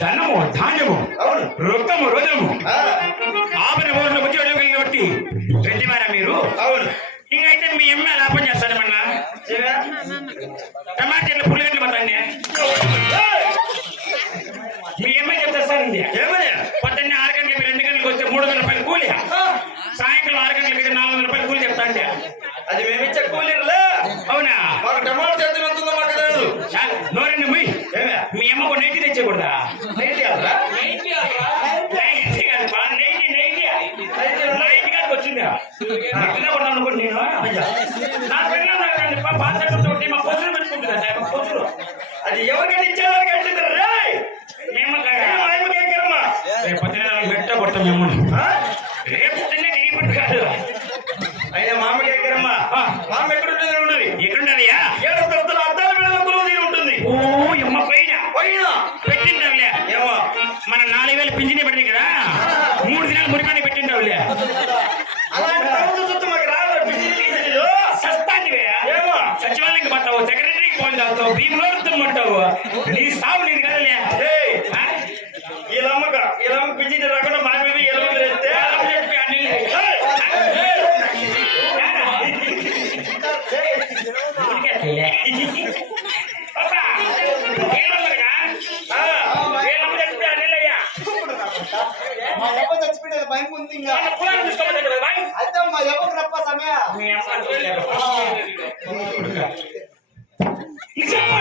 ధనము ధాన్యము రొక్కము రోజము ఆపన ఊర్లో వచ్చి వెళ్ళగలిగిన బట్టి వెళ్ళివారా మీరు? అవును. ఇంకైతే మీ అమ్మ లాభం చేస్తానమన్నా టమాటాలు పులిగట్లు పోతాండి. మీ అమ్మ చెప్తానండి ఏమయ్యా? పొద్దున్నే 6 గంటలకు 2 గంటలకు వస్తే 300 రూపాయలు కూలి, సాయంకాలం 6 గంటలకి 400 రూపాయలు కూలి చెప్తాండి. అది మేమిచ్చే కూలీరులే. అవునా? మాకు టమాటా చేతి ఎంతుందో మాకు తెలియదు. నోరండి మీ అమ్మ ఒక నైటీ తెచ్చకూడదా? నైటీ కాదురా, నైటీ కాదు వచ్చిందా? అనుకోండి నేను నా పిల్లలు మా పొసులు పెట్టుకుంటుందా? పొసులు అది ఎవరికైనా ఇచ్చేవారికి అంటున్నారు. మేము పెట్ట కొడతాం మిమ్మల్ని. రేపు నీ పట్టు కాదు అయినా మామకి ఎక్కరమ్మా. మామ ఎక్కడుంటుంది? ఉండదు. ఎక్కడుంటదయ్యా? 7 దస్తుల అద్దాల మీద కొలువు తీరు ఉంటుంది. ఓ అమ్మ పైన పైన పెట్టింటావులే. ఏమో మన 4000 పింఛని పడింది కదా, 3 దినాలు మురికాన్ని పెట్టింటావులే. సస్తాంటివే ఏమో సచివాలయంకి పోతావు, సెక్రటరీకి ఫోన్ చేస్తావు, భీములో తుమ్మంటావు. నీ సాగు నీది కదలే. వీళ్ళమ్మక పింఛని రాకుండా మా మీద ఎలా వేస్తే చచ్చిపోయేది భయం ఉంది. అయితే మా ఎవరు రప్ప సమయ